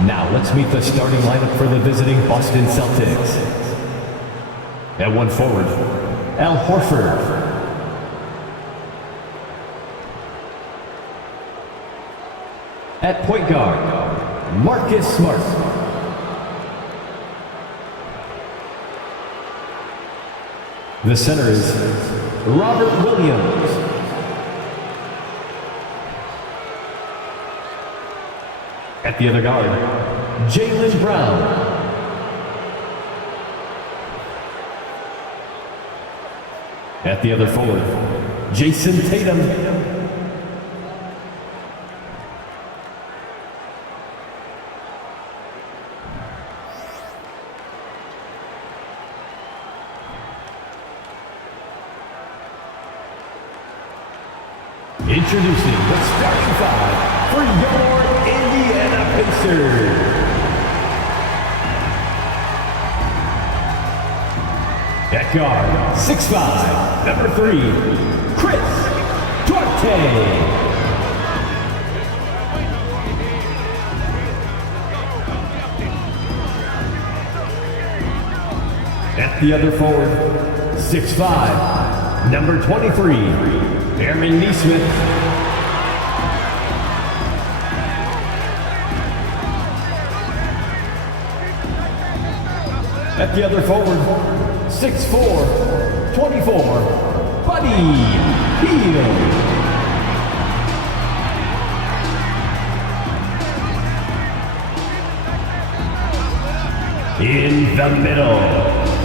Now let's meet the starting lineup for the visiting Boston Celtics. At one forward, Al Horford. At point guard, Marcus Smart. The center is Robert Williams. At the other guard, Jaylen Brown. At the other forward, Jason Tatum. Introducing the starting five for your Indiana Pacers. At guard, 6'5", number 3, Chris Duarte. At the other forward, 6'5", number 23, Aaron Nesmith. At the other forward, 6'4", 24, Buddy Hield. In the middle,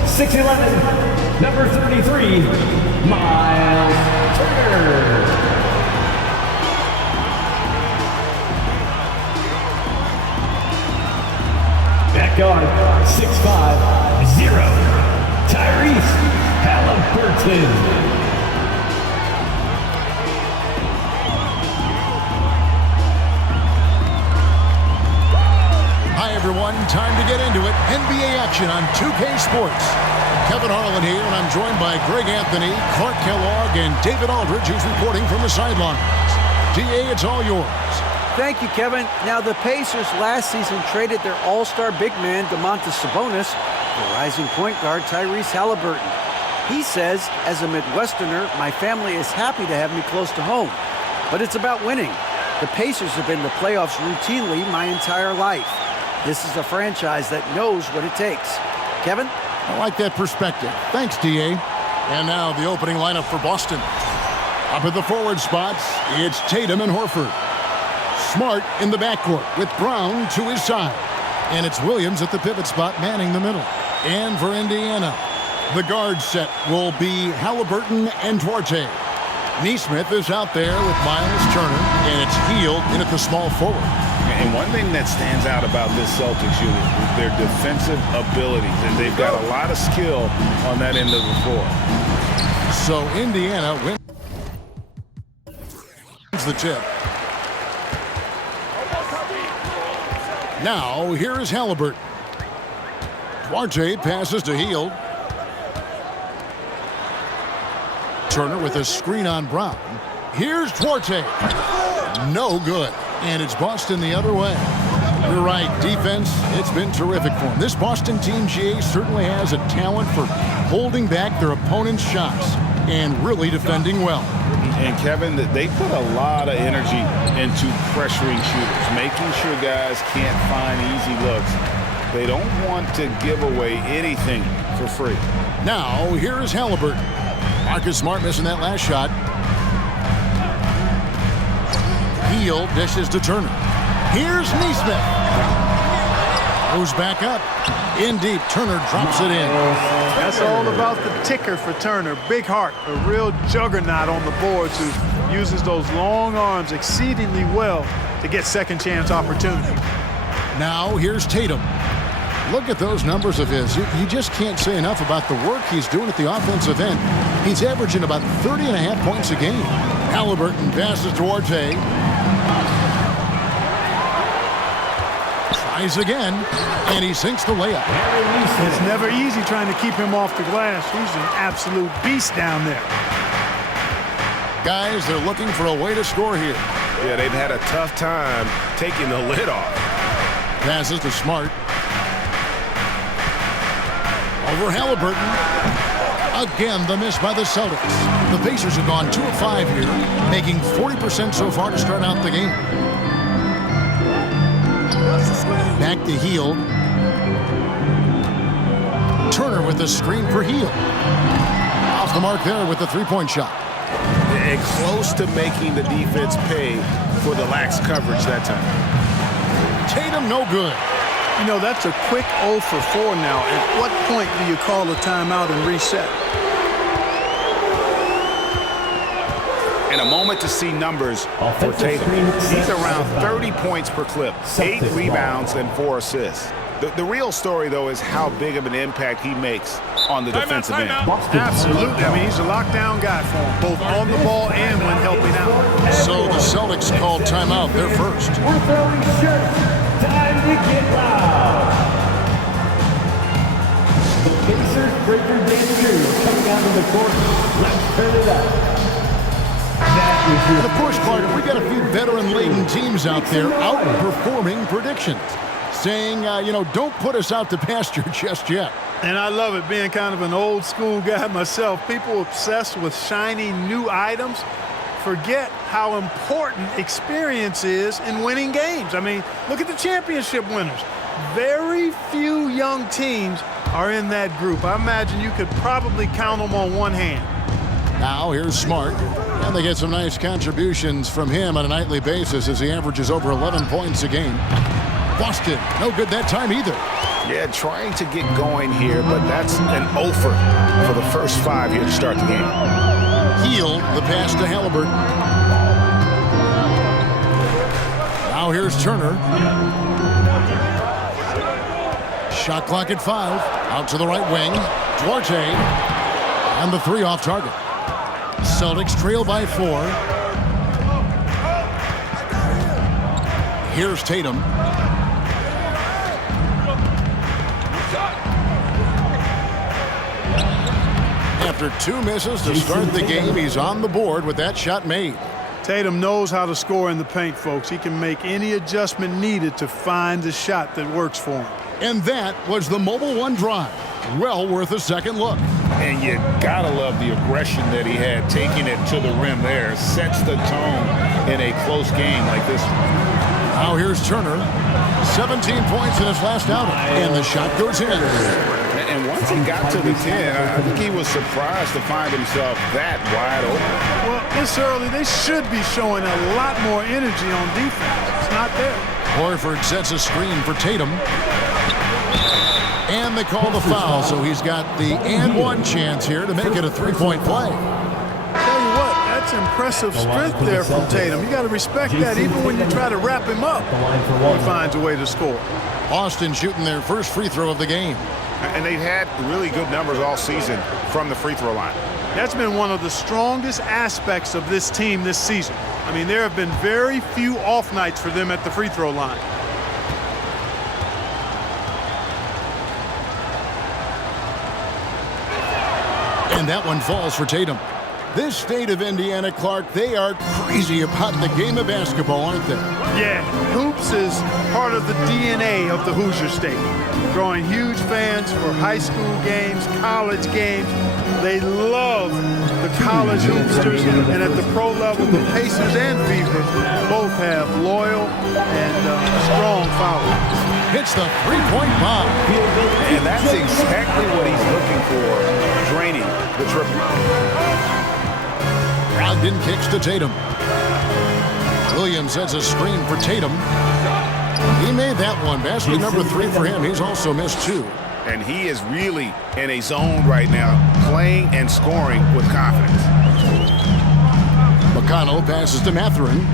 6'11", number 33, Miles Turner. At guard, 6'5", 0, Tyrese Halliburton. Hi everyone, time to get into it. NBA action on 2K Sports. Kevin Harlan here, and I'm joined by Greg Anthony, Clark Kellogg, and David Aldridge, who's reporting from the sidelines. DA, it's all yours. Thank you, Kevin. Now, the Pacers last season traded their all-star big man, Domantas Sabonis, for rising point guard Tyrese Halliburton. He says, as a Midwesterner, my family is happy to have me close to home. But it's about winning. The Pacers have been in the playoffs routinely my entire life. This is a franchise that knows what it takes. Kevin? I like that perspective. Thanks, DA. And now the opening lineup for Boston. Up at the forward spots, it's Tatum and Horford. Smart in the backcourt with Brown to his side. And it's Williams at the pivot spot manning the middle. And for Indiana, the guard set will be Halliburton and Duarte. Nesmith is out there with Miles Turner, and it's Hield in at the small forward. And one thing that stands out about this Celtics unit is their defensive abilities, and they've got a lot of skill on that end of the floor. So Indiana wins the tip. Now, here is Halliburton. Duarte passes to Hield. Turner with a screen on Brown. Here's Duarte. No good. And it's Boston the other way. You're right, defense, it's been terrific for them. This Boston team, GA, certainly has a talent for holding back their opponent's shots and really defending well. And Kevin, they put a lot of energy into pressuring shooters, making sure guys can't find easy looks. They don't want to give away anything for free. Now, here is Halliburton. Marcus Smart missing that last shot. Hield dishes to Turner. Here's Nesmith. Goes back up. In deep, Turner drops it in. That's all about the ticker for Turner. Big heart, a real juggernaut on the boards who uses those long arms exceedingly well to get second chance opportunity. Now here's Tatum. Look at those numbers of his. You just can't say enough about the work he's doing at the offensive end. He's averaging about 30.5 points a game. Halliburton passes to Duarte. Tries again, and he sinks the layup. It's never easy trying to keep him off the glass. He's an absolute beast down there. Guys, they're looking for a way to score here. Yeah, they've had a tough time taking the lid off. Passes to Smart. Over Halliburton. Again, the miss by the Celtics. The Pacers have gone 2 of 5 here, making 40% so far to start out the game. Back to Hield. Turner with the screen for Hield. Off the mark there with the three-point shot. And close to making the defense pay for the lax coverage that time. Tatum, no good. You know, that's a quick 0 for 4 now. At what point do you call a timeout and reset? And a moment to see numbers for Tatum. He's around 30 points per clip, 8 rebounds, and 4 assists. The real story, though, is how big of an impact he makes on the defensive end. Absolutely. I mean, he's a lockdown guy for him, both on the ball and when helping out. So the Celtics called timeout. They're first. We're throwing shirts. Time to get loud. The Pacers breaker game 2 coming out of the court. Let's turn it up. And of course, Clark, we got a few veteran-laden teams out there outperforming predictions, saying, don't put us out to pasture just yet. And I love it, being kind of an old school guy myself. People obsessed with shiny new items forget how important experience is in winning games. I mean, look at the championship winners. Very few young teams are in that group. I imagine you could probably count them on one hand. Now here's Smart, and they get some nice contributions from him on a nightly basis as he averages over 11 points a game. Boston, no good that time either. Yeah, trying to get going here, but that's an offer for the first 5 here to start the game. Hield, the pass to Halliburton. Now here's Turner. Shot clock at 5. Out to the right wing. Duarte. And the 3 off target. Celtics trail by 4. Here's Tatum. After 2 misses to start the game, he's on the board with that shot made. Tatum knows how to score in the paint, folks. He can make any adjustment needed to find the shot that works for him. And that was the Mobile One drive. Well worth a second look. And you gotta love the aggression that he had, taking it to the rim there. Sets the tone in a close game like this one. Now here's Turner. 17 points in his last outing. And the shot goes in. And once he got to the 10, I think he was surprised to find himself that wide open. Well, this early, they should be showing a lot more energy on defense. It's not there. Horford sets a screen for Tatum. And they call the foul, so he's got the and one chance here to make it a 3-point play. Tell you what, that's impressive strength there from Tatum. You got to respect that even when you try to wrap him up. He finds a way to score. Boston shooting their first free throw of the game. And they've had really good numbers all season from the free throw line. That's been one of the strongest aspects of this team this season. I mean, there have been very few off nights for them at the free throw line. And that one falls for Tatum. This state of Indiana, Clark, they are crazy about the game of basketball, aren't they? Yeah, hoops is part of the DNA of the Hoosier State. Drawing huge fans for high school games, college games. They love the college hoopsters, and at the pro level, the Pacers and Fevers both have loyal and strong followers. Hits the three-point bomb. And that's exactly what he's looking for, draining the triple. Brogdon kicks to Tatum. Williams sets a screen for Tatum. He made that one. Basket number 3 for him. He's also missed 2. And he is really in a zone right now, playing and scoring with confidence. McConnell passes to Mathurin.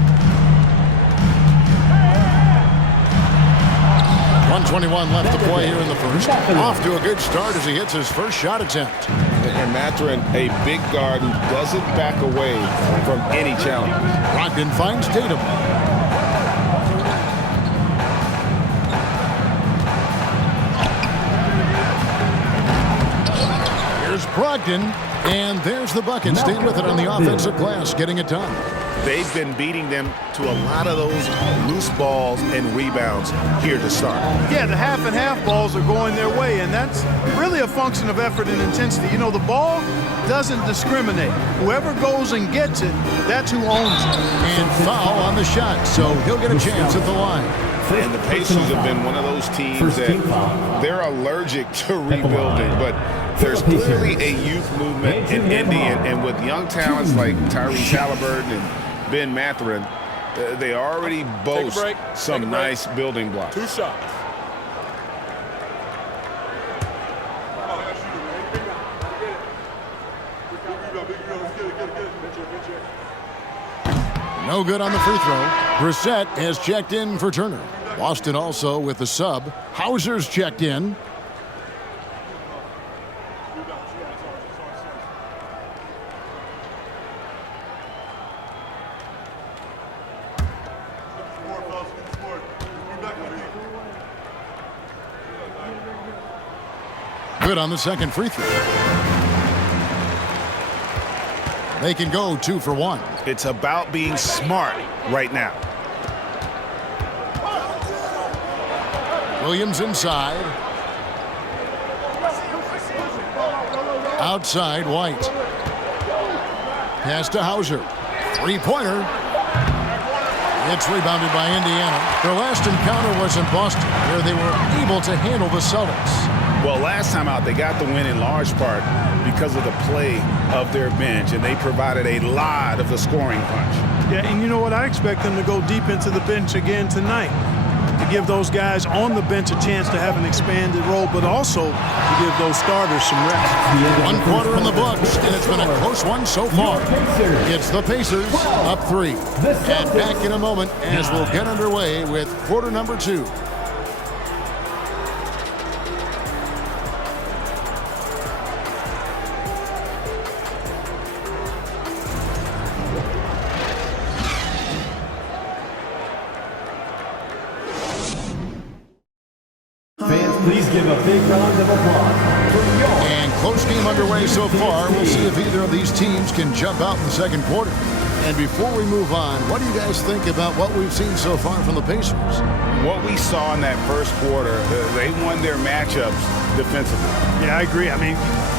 1:21 left to play here in the first. Off to a good start as he hits his first shot attempt. And Mathurin, a big guard who doesn't back away from any challenge. Brogdon finds Tatum. Here's Brogdon, and there's the bucket. Staying with it on the offensive glass, getting it done. they've been beating them to a lot of those loose balls and rebounds here to start. Yeah, the half and half balls are going their way, and that's really a function of effort and intensity. You know, the ball doesn't discriminate. Whoever goes and gets it, that's who owns it. And foul on the shot, so he'll get a chance at the line. And the Pacers have been one of those teams that they're allergic to rebuilding, but there's clearly a youth movement in Indy, and with young talents like Tyrese Halliburton and Ben Mathurin, they already boast some nice building blocks. 2 shots. No good on the free throw. Brissett has checked in for Turner. Boston also with the sub. Hauser's checked in. Good on the second free throw. They can go 2 for 1. It's about being smart right now. Williams inside. Outside, White. Pass to Hauser. Three-pointer. It's rebounded by Indiana. Their last encounter was in Boston, where they were able to handle the Celtics. Well, last time out, they got the win in large part because of the play of their bench, and they provided a lot of the scoring punch. Yeah, and you know what? I expect them to go deep into the bench again tonight to give those guys on the bench a chance to have an expanded role, but also to give those starters some rest. 1 quarter in the books, and it's been a close one so far. It's the Pacers up 3. And back in a moment as we'll get underway with quarter number 2. Please give a big round of applause for your... And close game underway so far. We'll see if either of these teams can jump out in the second quarter. And before we move on, what do you guys think about what we've seen so far from the Pacers? What we saw in that first quarter, they won their matchups defensively. Yeah, I agree. I mean,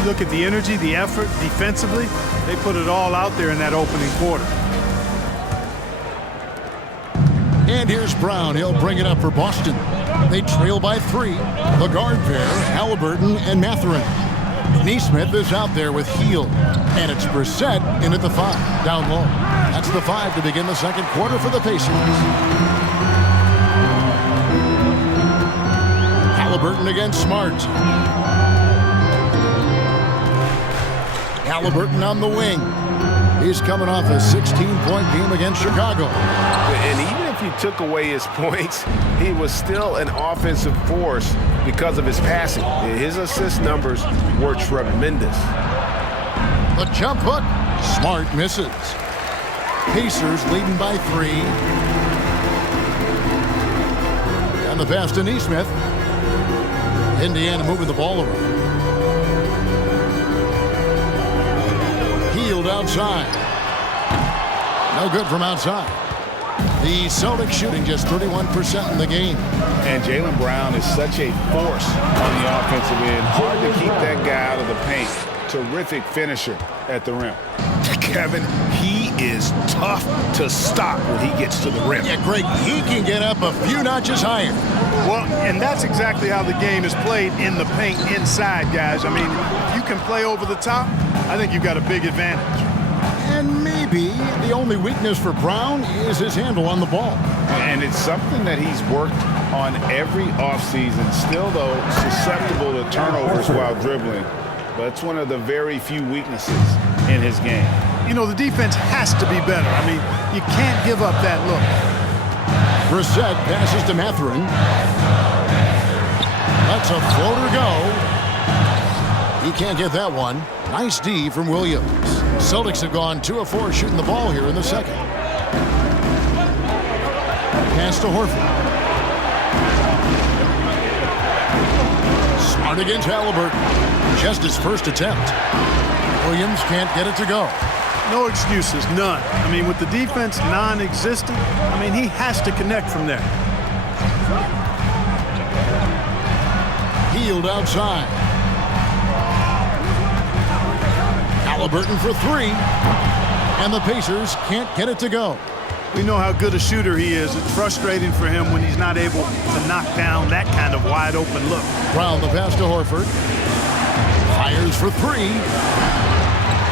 look at the energy, the effort defensively. They put it all out there in that opening quarter. And here's Brown. He'll bring it up for Boston. They trail by 3. The guard pair, Halliburton and Mathurin. Neesmith is out there with Heel. And it's Brissett in at the 5, down low. That's the 5 to begin the second quarter for the Pacers. Halliburton against Smart. Halliburton on the wing. He's coming off a 16-point game against Chicago. And even if you took away his points, he was still an offensive force because of his passing. His assist numbers were tremendous. The jump hook. Smart misses. Pacers leading by 3. And the pass to Neesmith. Indiana moving the ball around. Healed outside. No good from outside. The Celtics shooting just 31% in the game. And Jaylen Brown is such a force on the offensive end. Hard to keep that guy out of the paint. Terrific finisher at the rim. Kevin, he is tough to stop when he gets to the rim. Yeah, Greg, he can get up a few notches higher. Well, and that's exactly how the game is played in the paint inside, guys. I mean, if you can play over the top, I think you've got a big advantage. And maybe the only weakness for Brown is his handle on the ball. And it's something that he's worked on every offseason. Still, though, susceptible to turnovers while dribbling. But it's one of the very few weaknesses in his game. You know, the defense has to be better. I mean, you can't give up that look. Brissett passes to Mathurin. That's a floater go. He can't get that one. Nice D from Williams. Celtics have gone 2 of 4 shooting the ball here in the second. Pass to Horford. Smart against Halliburton. Just his first attempt. Williams can't get it to go. No excuses, none. I mean, with the defense non-existent, I mean, he has to connect from there. Healed outside. Halliburton for three. And the Pacers can't get it to go. We know how good a shooter he is. It's frustrating for him when he's not able to knock down that kind of wide-open look. Brown the pass to Horford. Fires for three.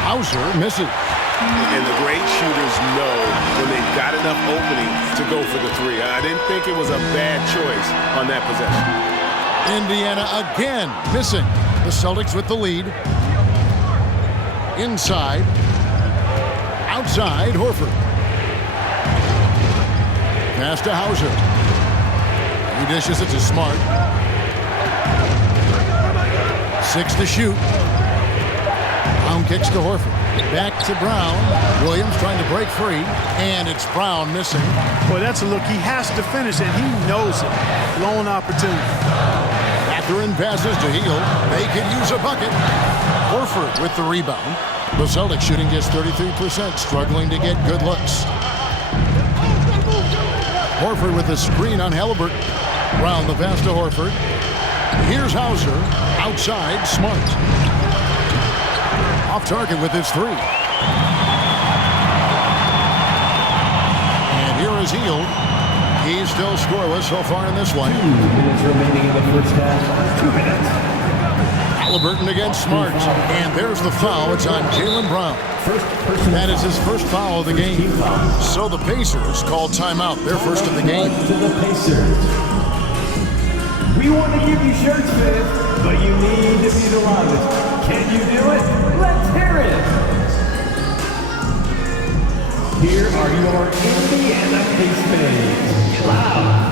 Hauser misses. And the great shooters know when they've got enough opening to go for the three. I didn't think it was a bad choice on that possession. Indiana again missing. The Celtics with the lead. Inside. Outside, Horford. Pass to Hauser. He dishes it to Smart. 6 to shoot. Brown kicks to Horford. Back to Brown. Williams trying to break free. And it's Brown missing. Boy, that's a look. He has to finish, and he knows it. Lone opportunity. Catherine passes to Hield. They can use a bucket. Horford with the rebound. The Celtics shooting just 33%, struggling to get good looks. Horford with the screen on Halliburton. Brown the pass to Horford. Here's Hauser. Outside, Smart. Off target with his three. And here is Hield. He's still scoreless so far in this one. 2 minutes remaining in the first half. 2 minutes. Halliburton against Smart. And there's the foul. It's on Jaylen Brown. That is his first foul of the game. So the Pacers call timeout, their first of the game. To the Pacers. We want to give you shirts, fans, but you need to be the loudest. Can you do it? Let's hear it. Here are your Indiana Pacers. Get loud.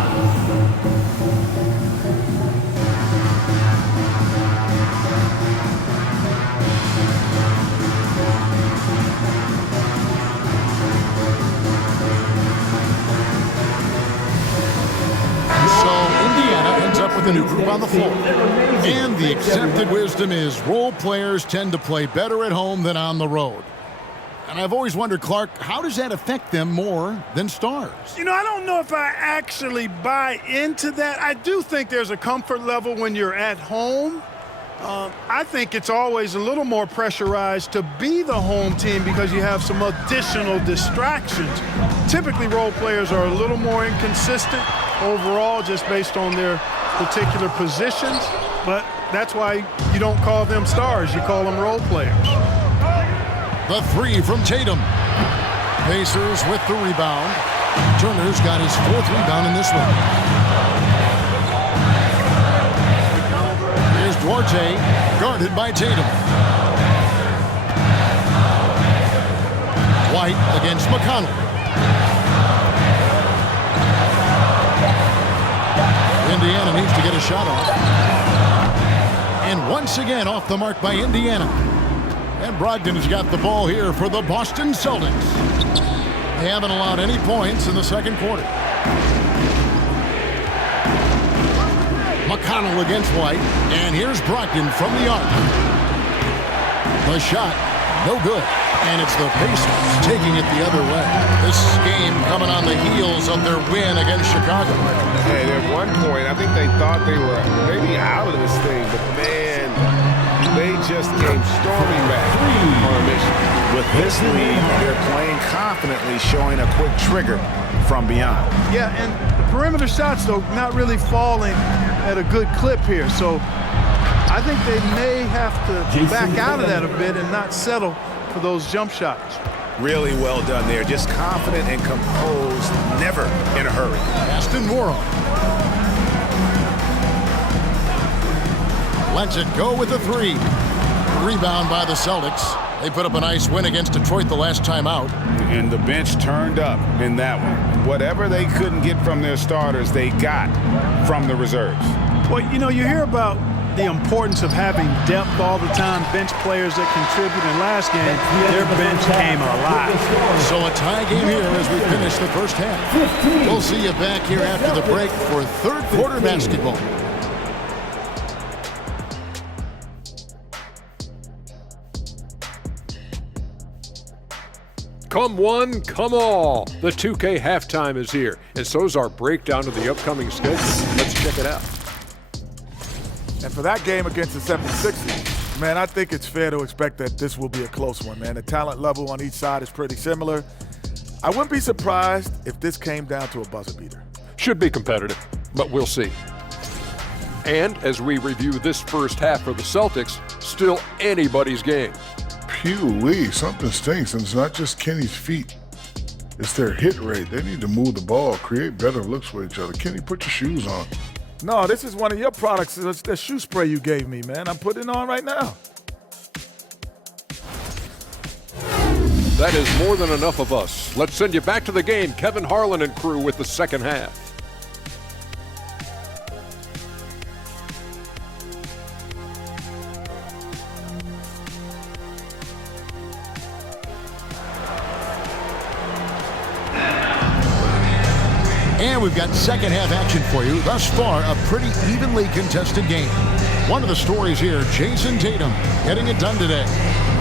The new group on the floor. And the accepted wisdom is role players tend to play better at home than on the road. And I've always wondered, Clark, how does that affect them more than stars? You know, I don't know if I actually buy into that. I do think there's a comfort level when you're at home. I think it's always a little more pressurized to be the home team because you have some additional distractions. Typically, role players are a little more inconsistent overall just based on their particular positions, but that's why you don't call them stars. You call them role players. The three from Tatum. Pacers with the rebound. Turner's got his 4th rebound in this one. Here's Duarte, guarded by Tatum. White against McConnell. Indiana needs to get a shot off. And once again off the mark by Indiana. And Brogdon has got the ball here for the Boston Celtics. They haven't allowed any points in the second quarter. McConnell against White. And here's Brogdon from the arc. The shot, no good. And it's the Pacers taking it the other way. This game coming on the heels of their win against Chicago. And at one point, I think they thought they were maybe out of this thing, but man, they just came storming back on a mission. With this lead, they're playing confidently, showing a quick trigger from beyond. Yeah, and the perimeter shots, though, not really falling at a good clip here. So I think they may have to back out of that a bit and not settle for those jump shots. Really well done there. Just confident and composed, never in a hurry. Aston Morrow. Lets it go with the three. Rebound by the Celtics. They put up a nice win against Detroit the last time out. And the bench turned up in that one. Whatever they couldn't get from their starters, they got from the reserves. Well, you know, you hear about the importance of having depth all the time, bench players that contribute. In last game, their bench came alive. So a tie game here as we finish the first half. We'll see you back here after the break for third quarter basketball. Come one, come all. The 2K halftime is here, and so's our breakdown of the upcoming schedule. Let's check it out. And for that game against the 76ers, man, I think it's fair to expect that this will be a close one, man. The talent level on each side is pretty similar. I wouldn't be surprised if this came down to a buzzer beater. Should be competitive, but we'll see. And as we review this first half for the Celtics, still anybody's game. Phew-wee, something stinks, and it's not just Kenny's feet. It's their hit rate. They need to move the ball, create better looks for each other. Kenny, put your shoes on. No, this is one of your products. It's the shoe spray you gave me, man. I'm putting it on right now. That is more than enough of us. Let's send you back to the game. Kevin Harlan and crew with the second half. And we've got second half action for you. Thus far, a pretty evenly contested game. One of the stories here, Jason Tatum getting it done today.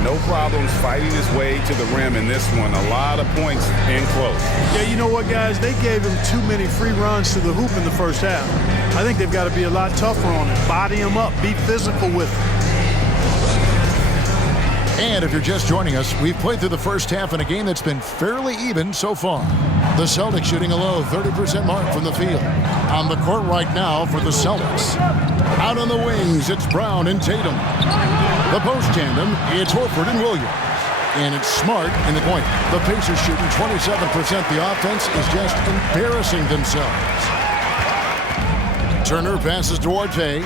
No problems fighting his way to the rim in this one. A lot of points in close. Yeah, you know what, guys? They gave him too many free runs to the hoop in the first half. I think they've got to be a lot tougher on him. Body him up. Be physical with him. And if you're just joining us, we've played through the first half in a game that's been fairly even so far. The Celtics shooting a low 30% mark from the field. On the court right now for the Celtics. Out on the wings, it's Brown and Tatum. The post tandem, it's Horford and Williams. And it's Smart in the point. The Pacers shooting 27%. The offense is just embarrassing themselves. Turner passes Duarte.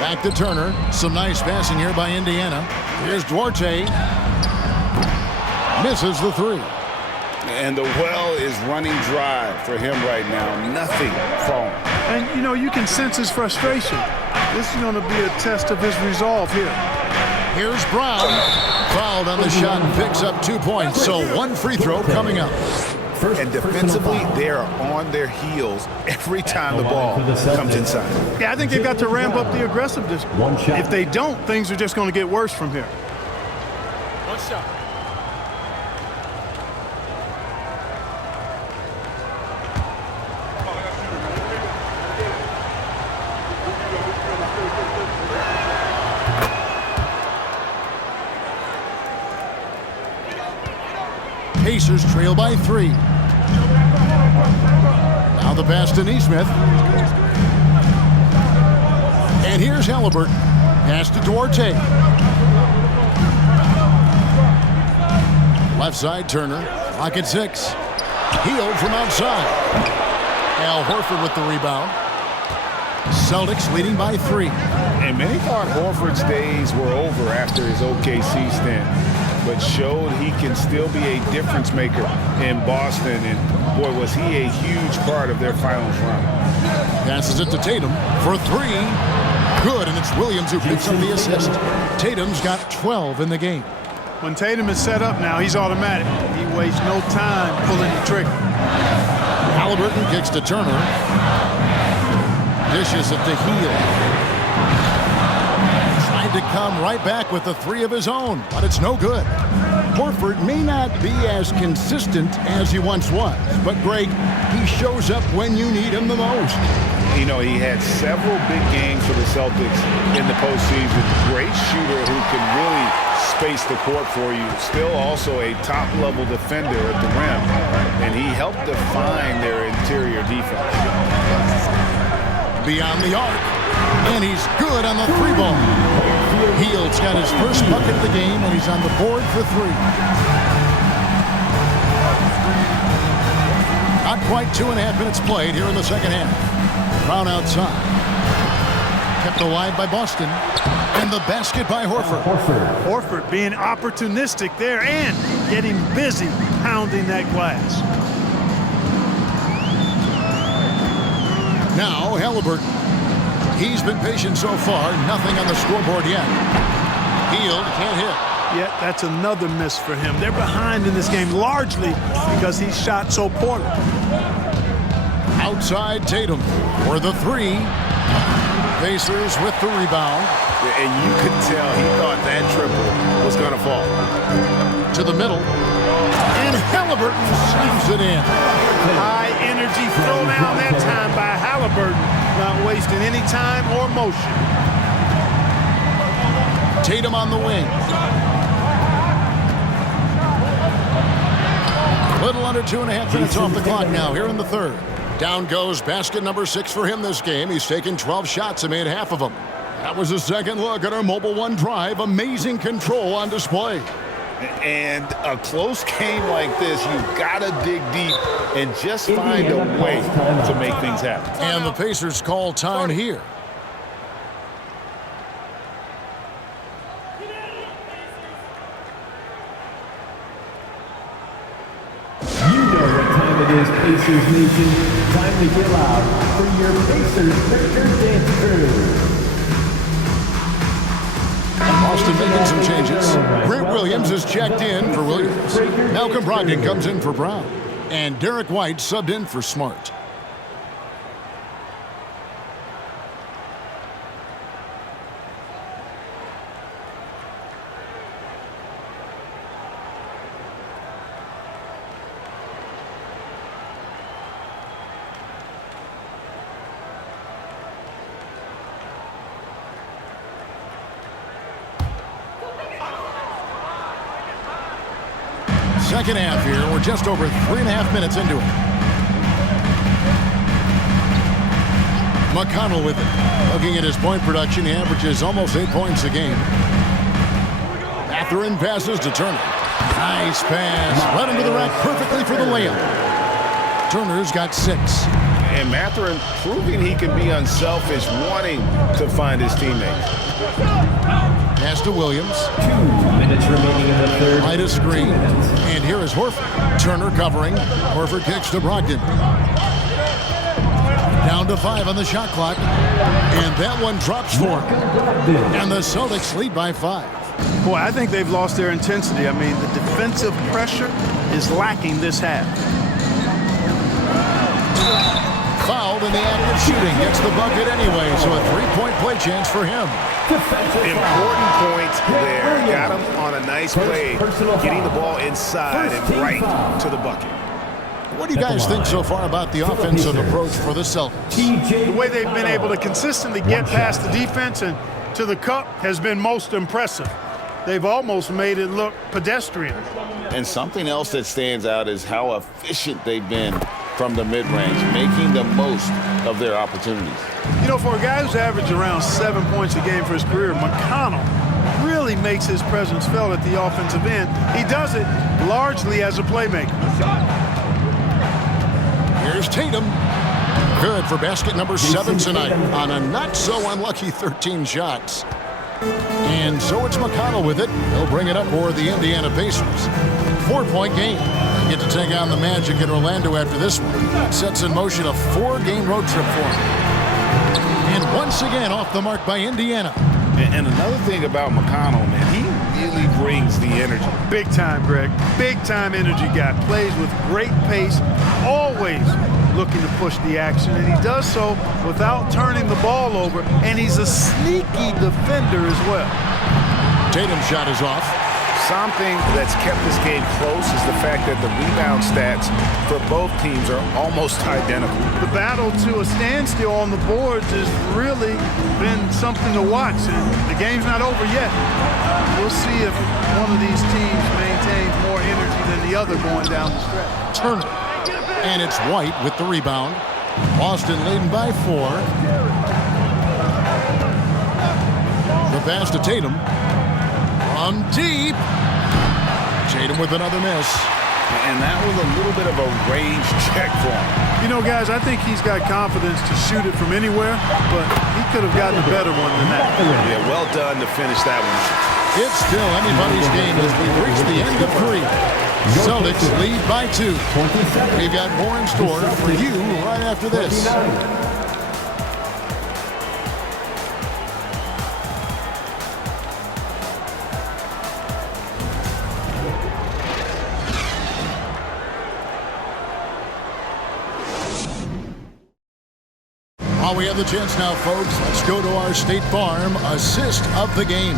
Back to Turner. Some nice passing here by Indiana. Here's Duarte. Misses the three. And the well is running dry for him right now. Nothing falling. And, you know, you can sense his frustration. This is going to be a test of his resolve here. Here's Brown. Fouled on the shot and picks up 2 points. So one free throw coming up. And defensively, they are on their heels every time the ball comes inside. Yeah, I think they've got to ramp up the aggressiveness. If they don't, things are just going to get worse from here. One shot. Pacers trail by 3. Now the pass to Nesmith. And here's Halliburton. Pass to Duarte. Left side, Turner. Clock at 6. Healed from outside. Al Horford with the rebound. Celtics leading by 3. And many thought Horford's days were over after his OKC stint, but showed he can still be a difference maker in Boston. And boy, was he a huge part of their finals run. Passes it to Tatum for 3. Good, and it's Williams who picks up the assist. Tatum's got 12 in the game. When Tatum is set up now, he's automatic. He wastes no time pulling the trigger. Halliburton kicks to Turner. Dishes it to Hield. Tried to come right back with the 3 of his own, but it's no good. Horford may not be as consistent as he once was, but Greg, he shows up when you need him the most. You know, he had several big games for the Celtics in the postseason. Great shooter who can really space the court for you. Still also a top-level defender at the rim, and he helped define their interior defense. Beyond the arc, and he's good on the 3-ball. Hield's got his first bucket of the game, and he's on the board for 3. Not quite 2.5 minutes played here in the second half. Brown outside. Kept alive by Boston. And the basket by Horford. Horford being opportunistic there and getting busy pounding that glass. Now Halliburton. He's been patient so far. Nothing on the scoreboard yet. Hield can't hit. Yeah, that's another miss for him. They're behind in this game largely because he shot so poorly. Outside Tatum for the three. Pacers with the rebound. And you could tell he thought that triple was going to fall. To the middle. And Halliburton slams it in. High energy throwdown that time by Halliburton. Not wasting any time or motion. Tatum on the wing. Little under 2.5 minutes off the clock now here in the third. Down goes basket number 6 for him this game. He's taken 12 shots and made half of them. That was a second look at our Mobile One drive. Amazing control on display. And a close game like this, you've got to dig deep and just find a way to make things happen. And the Pacers call time here. You know what time it is, Pacers Nation. Time to get loud for your Pacers Breaker Dance Crew. Boston making some changes. Grant Williams is checked in for Williams. Malcolm Brogdon comes in for Brown. And Derek White subbed in for Smart. Second half here. We're just over 3.5 minutes into it. McConnell with it. Looking at his point production, he averages almost 8 points a game. Mathurin passes to Turner. Nice pass. Right into the rack perfectly for the layup. Turner's got 6. And Mathurin proving he can be unselfish, wanting to find his teammates. Pass to Williams. 2 minutes remaining in the third. Right a screen. And here is Horford. Turner covering. Horford kicks to Brogdon. Down to 5 on the shot clock. And that one drops for him. And the Celtics lead by 5. Boy, I think they've lost their intensity. I mean, the defensive pressure is lacking this half. Fouled in the act of shooting. Gets the bucket anyway, so a 3-point play chance for him. Important points there. Got him on a nice play, getting the ball inside and right to the bucket. What do you guys think so far about the offensive approach for the Celtics? The way they've been able to consistently get past the defense and to the cup has been most impressive. They've almost made it look pedestrian. And something else that stands out is how efficient they've been from the mid-range, making the most of their opportunities. You know, for a guy who's averaged around 7 points a game for his career, McConnell really makes his presence felt at the offensive end. He does it largely as a playmaker. Here's Tatum. Good for basket number 7 tonight on a not-so-unlucky 13 shots. And so it's McConnell with it. He'll bring it up for the Indiana Pacers. 4-point game. They get to take on the Magic in Orlando after this one. Sets in motion a 4-game road trip for them. And once again off the mark by Indiana. And another thing about McConnell, man, he really brings the energy. Big time, Greg. Big time energy guy. Plays with great pace, always looking to push the action, and he does so without turning the ball over, and he's a sneaky defender as well. Tatum's shot is off. Something that's kept this game close is the fact that the rebound stats for both teams are almost identical. The battle to a standstill on the boards has really been something to watch, and the game's not over yet. We'll see if one of these teams maintains more energy than the other going down the stretch. Turner. And it's White with the rebound. Boston leading by 4. The pass to Tatum. From deep. Tatum with another miss. And that was a little bit of a range check for him. You know, guys, I think he's got confidence to shoot it from anywhere, but he could have gotten a better one than that. Yeah, well done to finish that one. It's still anybody's game as we reach the end of 3. Celtics lead by 2. We've got more in store for you right after this. While we have the chance now, folks, let's go to our State Farm assist of the game.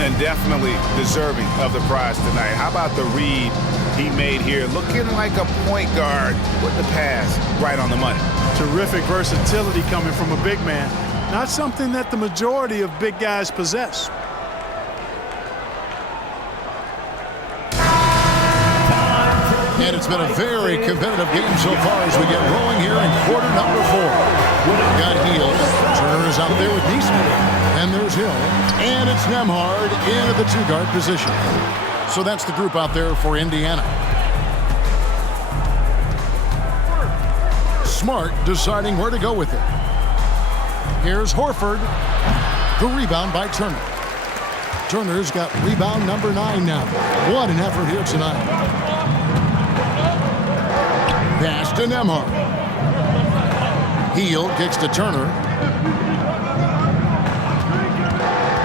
And definitely deserving of the prize tonight. How about the read he made here? Looking like a point guard. Put the pass right on the money. Terrific versatility coming from a big man. Not something that the majority of big guys possess. And it's been a very competitive game so far as we get rolling here in quarter number 4. Got Hield. Turner is out there with Neesmith. And there's Hill. And it's Nembhard in at the 2-guard position. So that's the group out there for Indiana. Smart deciding where to go with it. Here's Horford. The rebound by Turner. Turner's got rebound number 9 now. What an effort here tonight. Pass to Nembhard. Hield kicks to Turner.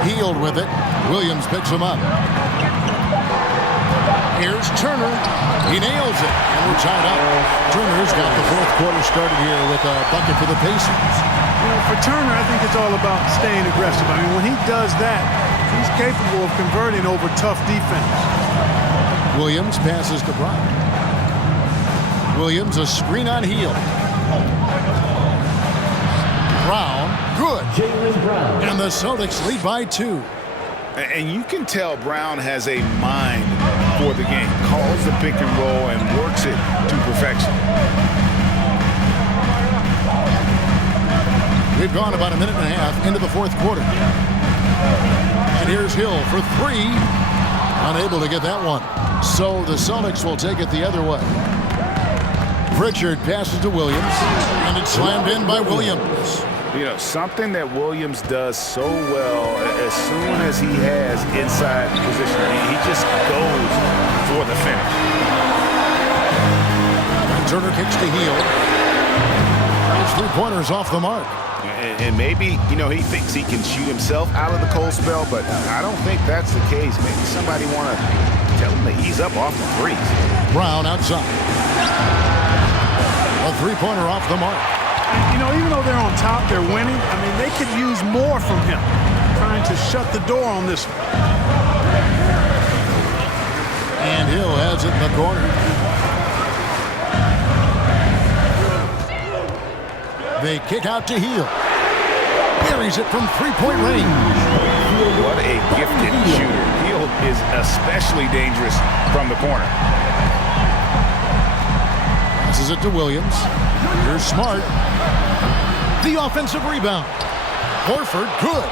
Hield with it. Williams picks him up. Here's Turner. He nails it. And we're tied up. Turner's got the fourth quarter started here with a bucket for the Pacers. You know, for Turner, I think it's all about staying aggressive. I mean, when he does that, he's capable of converting over tough defense. Williams passes to Brown. Williams, a screen on Hield. Brown, good. And the Celtics lead by 2. And you can tell Brown has a mind for the game. Calls the pick and roll and works it to perfection. We've gone about a minute and a half into the fourth quarter. And here's Hill for 3. Unable to get that one. So the Celtics will take it the other way. Pritchard passes to Williams, and it's slammed in by Williams. You know, something that Williams does so well as soon as he has inside position, he just goes for the finish. And Turner kicks to Hield. His 3-pointers off the mark. And maybe, you know, he thinks he can shoot himself out of the cold spell, but I don't think that's the case. Maybe somebody want to tell him to ease up off the threes. Brown outside. A 3-pointer off the mark. You know, even though they're on top, they're winning. I mean, they could use more from him. Trying to shut the door on this one. And Hill has it in the corner. They kick out to Hield. Buries it from 3-point range. What a gifted shooter. Hield is especially dangerous from the corner. Passes it to Williams. Here's Smart. The offensive rebound. Horford, good.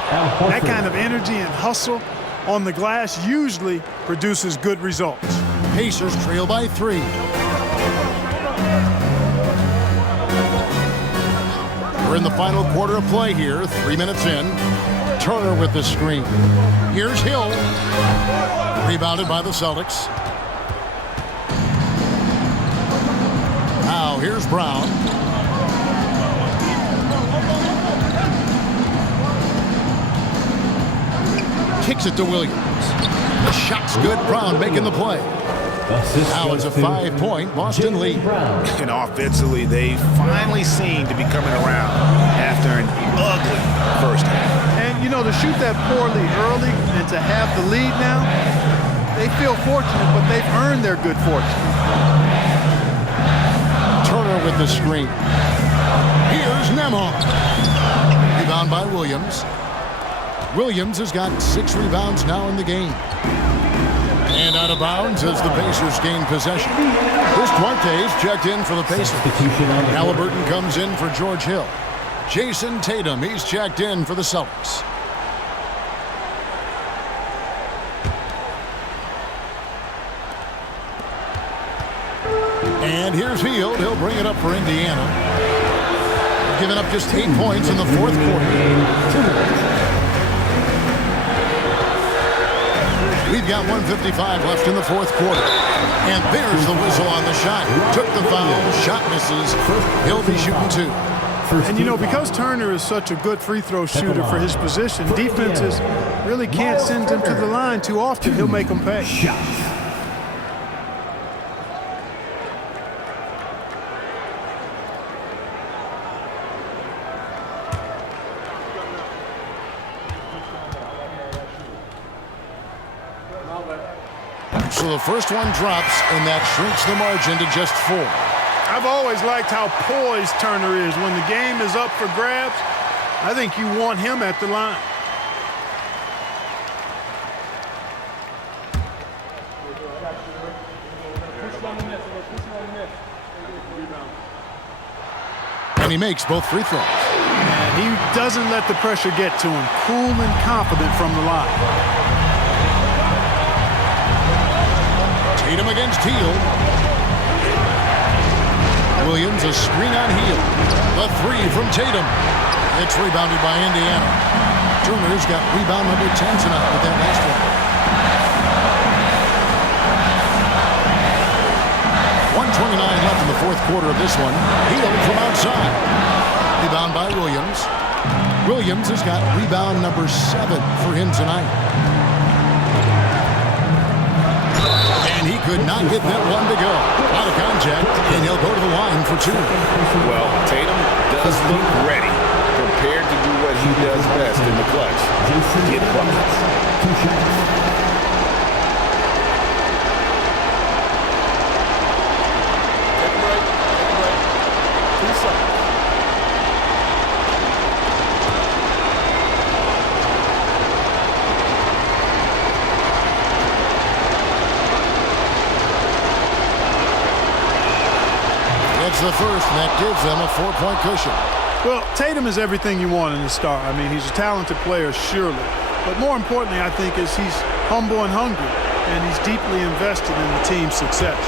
That kind of energy and hustle on the glass usually produces good results. Pacers trail by 3. We're in the final quarter of play here. 3 minutes in. Turner with the screen. Here's Hill. Rebounded by the Celtics. Now here's Brown. Kicks it to Williams. The shot's good. Brown making the play. Now it's a 5-point Boston lead. And offensively, they finally seem to be coming around after an ugly first half. And, you know, to shoot that poorly early and to have the lead now, they feel fortunate, but they've earned their good fortune. Turner with the screen. Here's Nembhard. Rebound by Williams. Williams has got 6 rebounds now in the game. And out of bounds as the Pacers gain possession. Chris Duarte's checked in for the Pacers. Halliburton comes in for George Hill. Jason Tatum, he's checked in for the Celtics. And here's Hield. He'll bring it up for Indiana. Giving up just 8 points in the fourth quarter. We've got 1:55 left in the fourth quarter. And there's the whistle on the shot. Took the foul. Shot misses. He'll be shooting 2. And, you know, because Turner is such a good free throw shooter for his position, defenses really can't send him to the line too often. He'll make them pay. So the first one drops, and that shrinks the margin to just 4. I've always liked how poised Turner is. When the game is up for grabs, I think you want him at the line. And he makes both free throws. And he doesn't let the pressure get to him. Cool and confident from the line. Tatum against Hield. Williams, a screen on Hield. The 3 from Tatum. It's rebounded by Indiana. Turner's got rebound number 10 tonight with that last one. 1:29 left in the fourth quarter of this one. Hield from outside. Rebound by Williams. Williams has got rebound number 7 for him tonight. And he could not get that one to go. Out of contact, and he'll go to the line for 2. Well, Tatum does look ready, prepared to do what he does best in the clutch. Get buckets. 2 shots. The first, and that gives them a 4-point cushion. Well, Tatum is everything you want in a star. I mean, he's a talented player, surely. But more importantly, I think, is he's humble and hungry, and he's deeply invested in the team's success.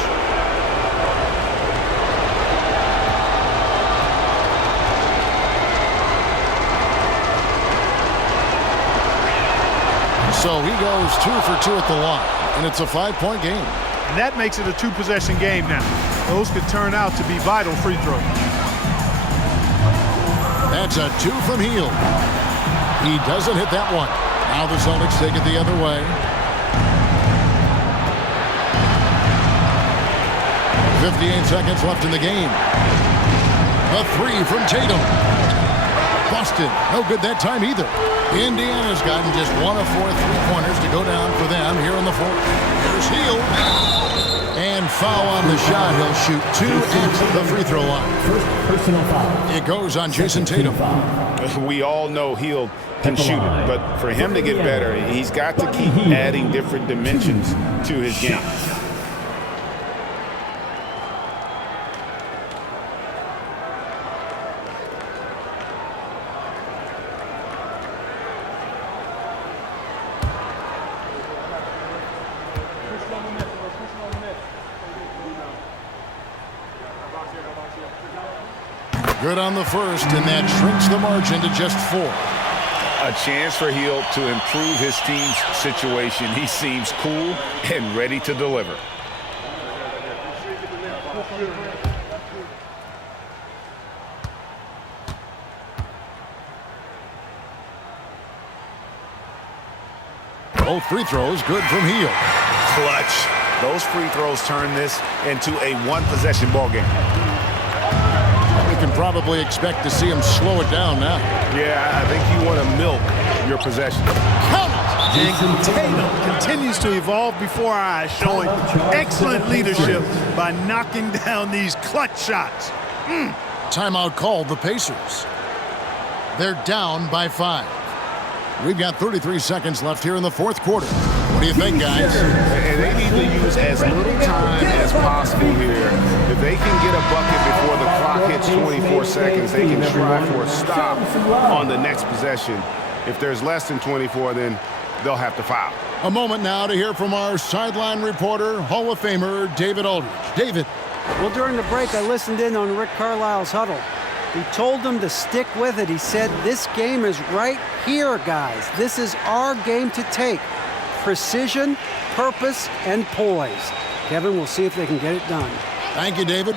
So he goes 2 for 2 at the line, and it's a 5-point game. And that makes it a 2-possession game now. Those could turn out to be vital free throws. That's a 2 from Hield. He doesn't hit that one. Now the Celtics take it the other way. 58 seconds left in the game. The 3 from Tatum. Busted. No good that time either. Indiana's gotten just 1 of 4 3-pointers to go down for them here in the fourth. Here's Hield. And foul on the shot. He'll shoot 2 at the free throw line. First personal foul. It goes on Jason Tatum. We all know Hield can shoot it, but for him to get better, he's got to keep adding different dimensions to his game. Good on the first, and that shrinks the margin to just 4. A chance for Hield to improve his team's situation. He seems cool and ready to deliver. Both free throws good from Hield. Clutch. Those free throws turn this into a 1-possession ball game. We can probably expect to see him slow it down now. Yeah, I think you want to milk your possession. And Tatum continues to evolve before our eyes, showing excellent leadership by knocking down these clutch shots. Timeout called the Pacers. They're down by 5. We've got 33 seconds left here in the fourth quarter. What do you think, guys? And they need to use as little time as possible here. If they can get a bucket before the clock hits 24 seconds, they can try for a stop on the next possession. If there's less than 24, then they'll have to foul. A moment now to hear from our sideline reporter, Hall of Famer David Aldridge. David. Well, during the break, I listened in on Rick Carlisle's huddle. He told them to stick with it. He said, this game is right here, guys. This is our game to take. Precision, purpose, and poise. Kevin, we'll see if they can get it done. Thank you, David.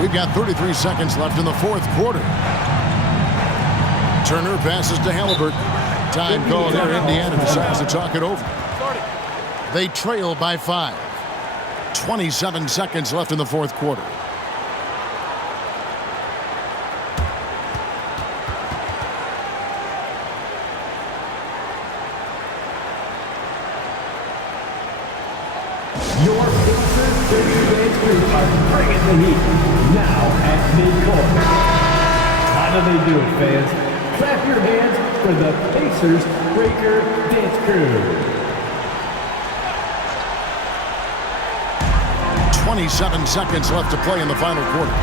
We've got 33 seconds left in the fourth quarter. Turner passes to Halliburton. Time called here. Indiana decides to talk it over. They trail by 5. 27 seconds left in the fourth quarter. Your Pacers Breaker Dance crew are bringing the heat. Now at midcourt. How do they do it, fans? Clap your hands for the Pacers Breaker Dance crew. 27 seconds left to play in the final quarter.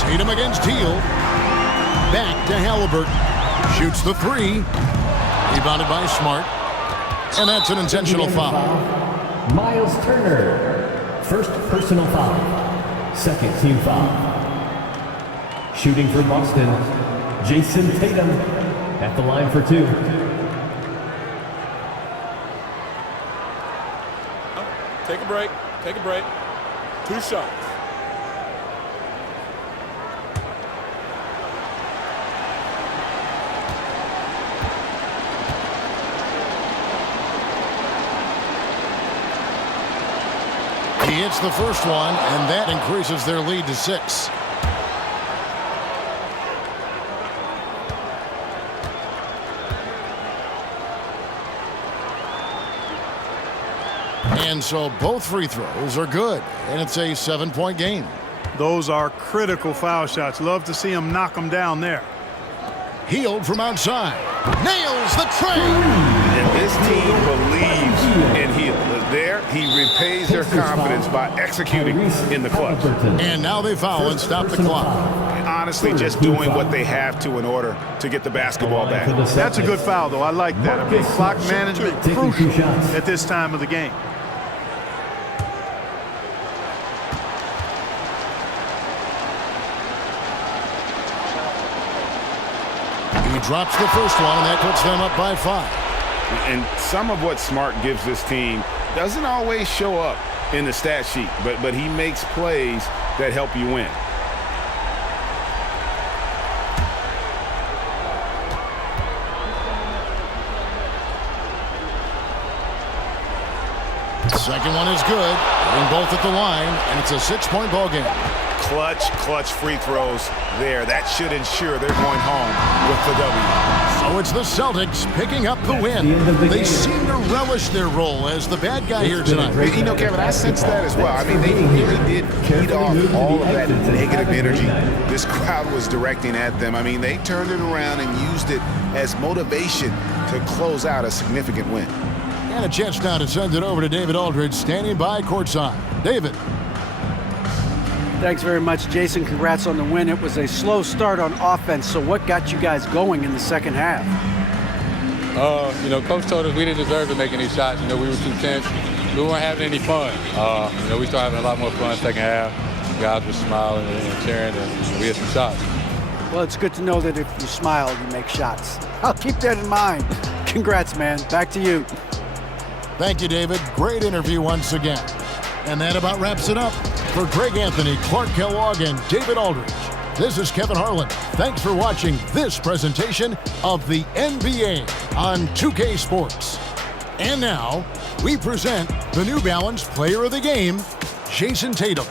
Tatum against Teal. Back to Halliburton. Shoots the three. Rebounded by Smart. And that's an intentional foul. Miles Turner. First personal foul. Second team foul. Shooting for Boston, Jason Tatum at the line for two. Take a break. Take a break. 2 shots. He hits the first one, and that increases their lead to 6. And so both free throws are good, and it's a 7-point game. Those are critical foul shots. Love to see him knock them down there. Healed from outside. Nails the tray. And this team believes in Hill. There, he repays their confidence by executing in the clutch. And now they foul and stop the clock. Honestly, just doing what they have to in order to get the basketball back. That's a good foul, though. I like that. I mean, clock management crucial at this time of the game. He drops the first one, and that puts them up by 5. And some of what Smart gives this team doesn't always show up in the stat sheet, but he makes plays that help you win. Second one is good. Getting both at the line, and it's a 6-point ball game. Clutch free throws there. That should ensure they're going home with the W. So it's the Celtics picking up the win. They seem to relish their role as the bad guy here tonight. You know, Kevin, I sense that as well. I mean, they really did feed off all of that negative energy this crowd was directing at them. I mean, they turned it around and used it as motivation to close out a significant win. And a chance now to send it over to David Aldridge, standing by courtside. David. Thanks very much, Jason. Congrats on the win. It was a slow start on offense, so what got you guys going in the second half? You know, Coach told us we didn't deserve to make any shots. You know, we were too tense. We weren't having any fun. You know, we started having a lot more fun second half. Guys were smiling and cheering, and we had some shots. Well, it's good to know that if you smile, you make shots. I'll keep that in mind. Congrats, man. Back to you. Thank you, David. Great interview once again. And that about wraps it up. For Greg Anthony, Clark Kellogg, and David Aldridge, this is Kevin Harlan. Thanks for watching this presentation of the NBA on 2K Sports. And now, we present the New Balance Player of the Game, Jason Tatum.